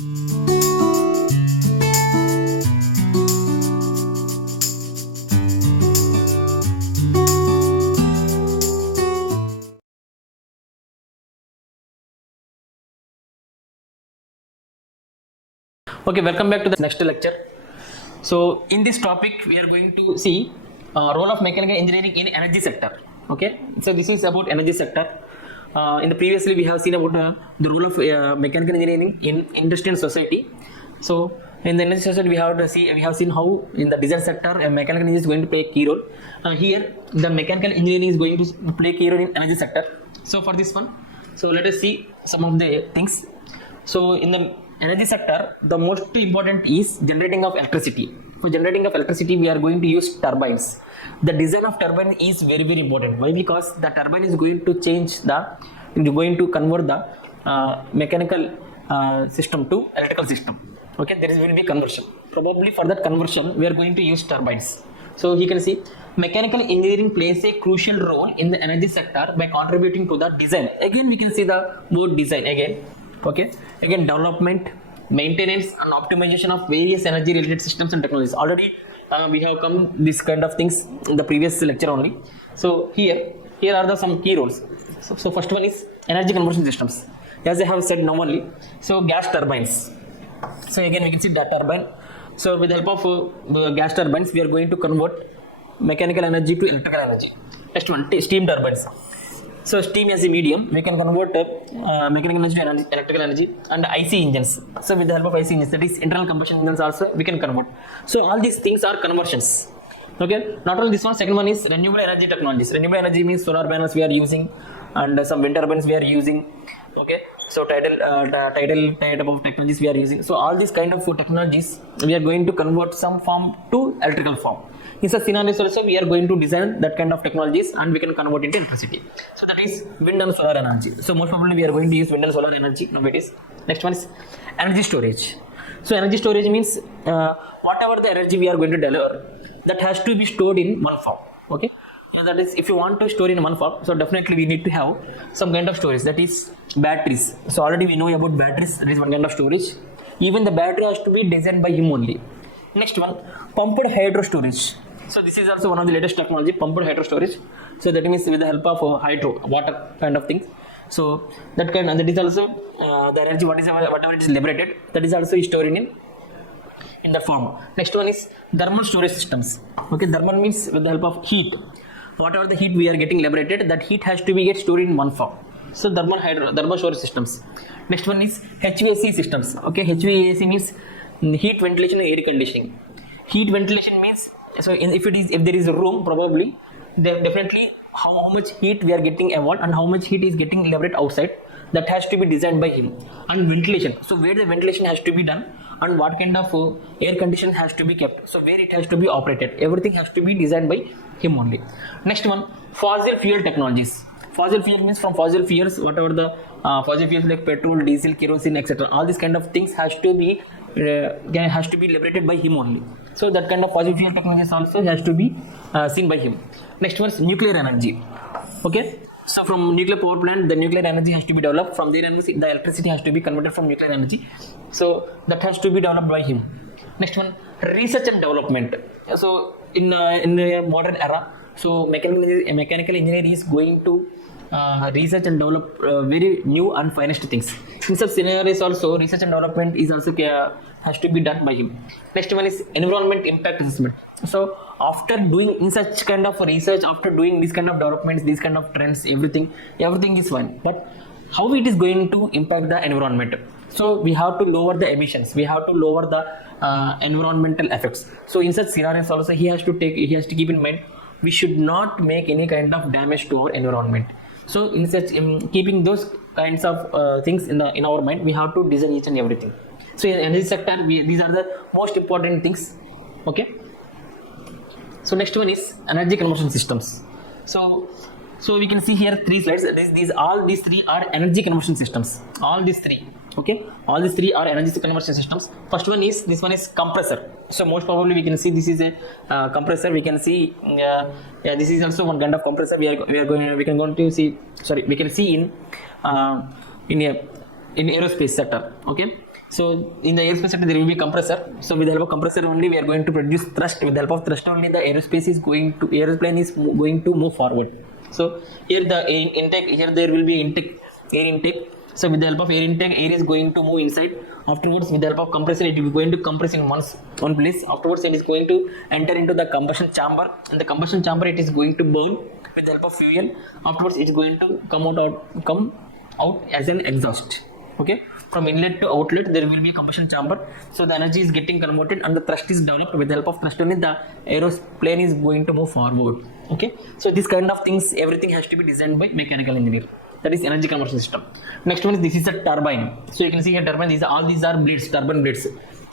Okay, welcome back to the next lecture. So in this topic we are going to see role of mechanical engineering in energy sector. Okay, so this is about energy sector. In the previously we have seen about the role of mechanical engineering in industry and society. So in the energy sector we have seen how in the design sector mechanical engineering is going to play a key role. Here the mechanical engineering is going to play a key role in energy sector. So for this one, so let us see some of the things. So in the energy sector, the most important is generating of electricity. For generating of electricity, we are going to use turbines. The design of turbine is very important. Why? Because the turbine is going to convert the mechanical system to electrical system. Okay, there will be conversion. Probably for that conversion, we are going to use turbines. So you can see mechanical engineering plays a crucial role in the energy sector by contributing to the design. Again, we can see the word design again. Okay, again development, maintenance and optimization of various energy related systems and technologies. Already we have come this kind of things in the previous lecture only. So here are some key roles. So first one is energy conversion systems, as I have said now only. So gas turbines. So again we can see that turbine. So with the help of gas turbines we are going to convert mechanical energy to electrical energy. Next one, steam turbines. So steam as a medium, we can convert mechanical energy to electrical energy. And IC engines. So with the help of IC engines, that is internal combustion engines also we can convert. So all these things are conversions. Okay. Not only this one, second one is renewable energy technologies. Renewable energy means solar panels we are using and some wind turbines we are using. Okay. So tidal type of technologies we are using. So all these kind of technologies we are going to convert some form to electrical form. In such scenarios also we are going to design that kind of technologies and we can convert into electricity. So that is wind and solar energy. So most probably we are going to use wind and solar energy. Now it is. Next one is energy storage. So energy storage means whatever the energy we are going to deliver, that has to be stored in one form. Okay. That is, if you want to store in one form, so definitely we need to have some kind of storage, that is batteries. So already we know about batteries, there is one kind of storage. Even the battery has to be designed by him only. Next one, pumped hydro storage. So this is also one of the latest technology, pumped hydro storage. So that means with the help of hydro, water kind of things. So that is also the energy whatever it is liberated, that is also stored in the form. Next one is thermal storage systems. Okay, thermal means with the help of heat. Whatever the heat we are getting liberated, that heat has to be stored in one form. So thermal storage systems. Next one is HVAC systems. Okay, HVAC means heat ventilation and air conditioning. Heat ventilation means, so if there is a room, probably then definitely how much heat we are getting involved and how much heat is getting liberated outside, that has to be designed by him. And ventilation, so where the ventilation has to be done and what kind of air condition has to be kept, so where it has to be operated, everything has to be designed by him only. Next one, fossil fuel technologies. Fossil fuel means from fossil fuels, whatever the fossil fuels like petrol, diesel, kerosene, etc. All these kind of things has to be liberated by him only. So that kind of fossil fuel technologies also has to be seen by him. Next one is nuclear energy. Okay. So from nuclear power plant, the nuclear energy has to be developed. From there, the electricity has to be converted from nuclear energy. So that has to be developed by him. Next one, research and development. So in the modern era, so mechanical engineering is going to research and develop very new and finest things. In such scenarios also, research and development is also has to be done by him. Next one is environment impact assessment. So after doing in such kind of research, after doing this kind of developments, these kind of trends, everything is fine. But how it is going to impact the environment? So we have to lower the emissions. We have to lower the environmental effects. So in such scenarios also, he has to keep in mind, we should not make any kind of damage to our environment. So in such keeping those kinds of things in our mind, we have to design each and everything. So in energy sector, these are the most important things. Okay. So next one is energy conversion systems. So we can see here 3 slides. These three are energy conversion systems. All these three. Okay. All these three are energy conversion systems. First one is, this one is compressor. So most probably we can see this is a compressor. We can see this is also one kind of compressor. We can see in aerospace sector. Okay. So in the aerospace sector, there will be compressor. So with the help of compressor only, we are going to produce thrust. With the help of thrust only, the aeroplane is going to move forward. So here the intake, here there will be air intake. So with the help of air intake, air is going to move inside. Afterwards, with the help of compressor, it will be going to compress in one place. Afterwards, it is going to enter into the combustion chamber. In the combustion chamber, it is going to burn with the help of fuel. Afterwards, it is going to come out as an exhaust. Okay, from inlet to outlet there will be a combustion chamber. So the energy is getting converted and the thrust is developed. With the help of thrust only, the aeroplane is going to move forward. Okay, so this kind of things, everything has to be designed by mechanical engineer. That is energy conversion system. Next one is, this is a turbine. So you can see a turbine. All these are blades, turbine blades.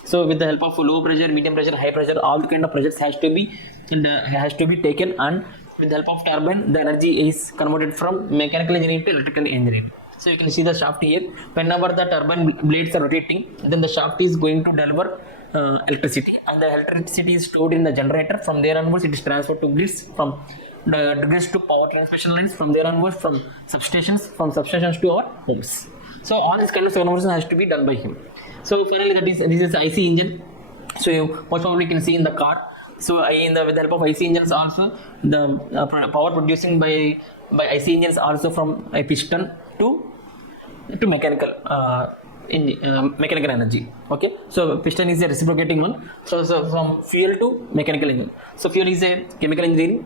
So with the help of low pressure, medium pressure, high pressure, all kind of pressures has to be taken, and with the help of turbine, the energy is converted from mechanical engineering to electrical engineering. So you can see the shaft here. Whenever the turbine blades are rotating, then the shaft is going to deliver electricity, and the electricity is stored in the generator. From there onwards, it is transferred to grids, from the grids to power transmission lines, from there onwards from substations to our homes. So all this kind of conversion has to be done by him. So finally, this is IC engine. So you most probably can see in the car. So with the help of IC engines also, the power producing by IC engines also from a piston to mechanical energy. Okay, so piston is a reciprocating one. So from fuel to mechanical engine. So fuel is a chemical energy.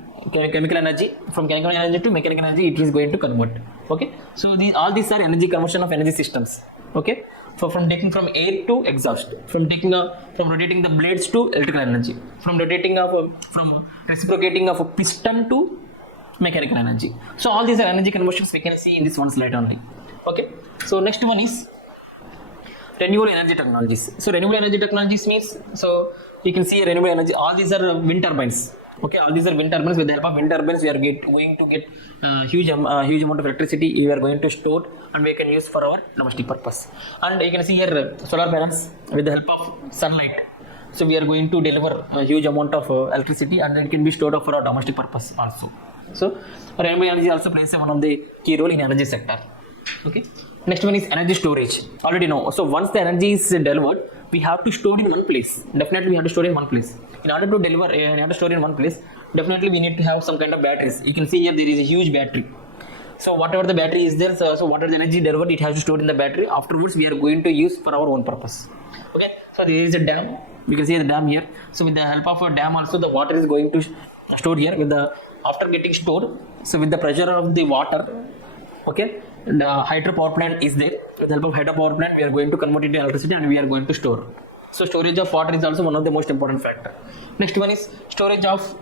From chemical energy to mechanical energy, it is going to convert. Okay, so all these are energy conversion of energy systems. Okay, so from taking from air to exhaust, from rotating the blades to electrical energy, from reciprocating of a piston to mechanical energy. So all these are energy conversions we can see in this one slide only. Okay, so next one is renewable energy technologies. So renewable energy technologies means, so you can see renewable energy, all these are wind turbines. Okay, all these are wind turbines. With the help of wind turbines, we are going to get huge amount of electricity we are going to store, and we can use for our domestic purpose. And you can see here solar panels. With the help of sunlight, so we are going to deliver a huge amount of electricity, and it can be stored up for our domestic purpose also. So renewable energy also plays one of the key role in energy sector. Okay, next one is energy storage. Already know. So once the energy is delivered, we have to store in one place. Definitely we have to store in one place. In order to store in one place, definitely we need to have some kind of batteries. You can see here there is a huge battery. So whatever the battery is there, so whatever the energy delivered, it has to store in the battery. Afterwards, we are going to use for our own purpose. Okay, so there is a dam. We can see the dam here. So with the help of a dam also, the water is going to store here. After getting stored, so with the pressure of the water, okay, the hydro power plant is there. With the help of hydro power plant, we are going to convert it into electricity, and we are going to store. So storage of water is also one of the most important factor. Next one is storage of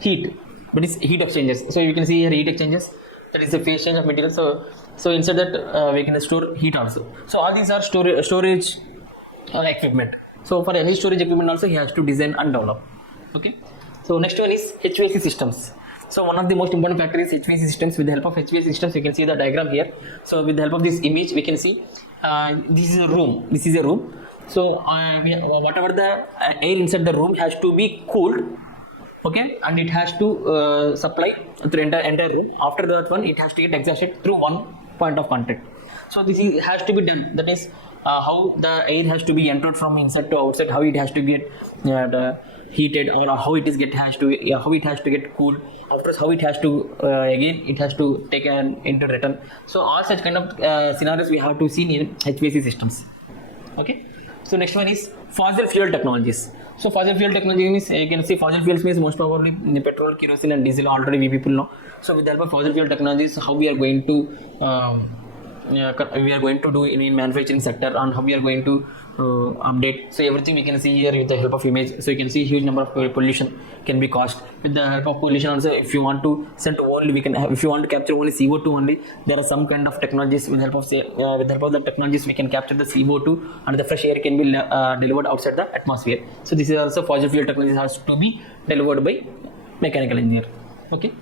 heat. That is heat exchangers. So you can see here heat exchangers. That is the phase change of material. So inside that we can store heat also. So all these are storage equipment. So for any storage equipment also, he has to design and develop. Okay. So next one is HVAC systems. So one of the most important factors is HVAC systems. With the help of HVAC systems, you can see the diagram here. So with the help of this image, we can see this is a room. This is a room. So whatever the air inside the room has to be cooled. Okay, and it has to supply through entire room. After that one, it has to get exhausted through one point of contact. So this has to be done. That is how the air has to be entered from inside to outside. How it has to get heated, or how it has to get cooled. Afterwards, how it has to again it has to take into return. So all such kind of scenarios we have to see in HVAC systems. Okay. So next one is fossil fuel technologies. So fossil fuel technology means, you can see fossil fuels means most probably petrol, kerosene and diesel, already we people know. So with the help of fossil fuel technologies, how we are going to do in manufacturing sector, and how we are going to update. So everything we can see here with the help of image. So you can see huge number of pollution can be caused. With the help of pollution also, if you want to send only, we can have, if you want to capture only CO2 only, there are some kind of technologies. With the help of the technologies, we can capture the CO2, and the fresh air can be delivered outside the atmosphere. So this is also fossil fuel technology has to be delivered by mechanical engineer. Okay.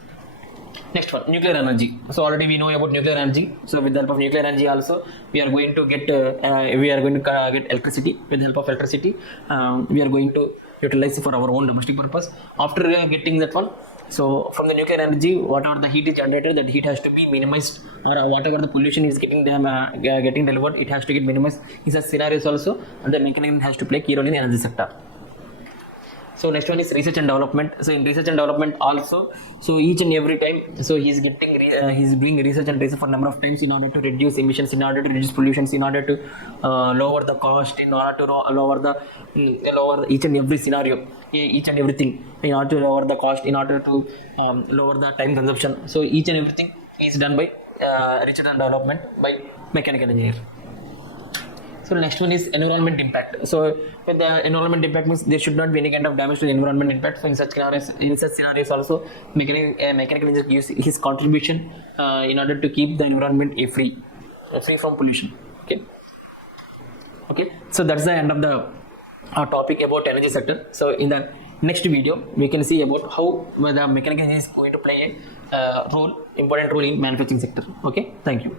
Next one, nuclear energy. So already we know about nuclear energy. So with the help of nuclear energy also, we are going to get electricity. With the help of electricity, we are going to utilize for our own domestic purpose. After getting that one, so from the nuclear energy, whatever the heat is generated, that heat has to be minimized, or whatever the pollution is getting getting delivered, it has to get minimized. In such scenarios also, and the mechanical has to play key role in the energy sector. So next one is research and development. So in research and development also, so each and every time, so he is getting he's doing research and research for number of times in order to reduce emissions, in order to reduce pollutions, in order to lower the cost, in order to lower each and every scenario, each and everything, in order to lower the cost, in order to lower the time consumption. So each and everything is done by research and development by mechanical engineer. So next one is environment impact. So when the environment impact means there should not be any kind of damage to the environment impact. So in such scenarios also, mechanical engineer gives his contribution in order to keep the environment free from pollution. Okay. So that's the end of the topic about energy sector. So in the next video, we can see about how the mechanical engineer is going to play a important role in manufacturing sector. Okay. Thank you.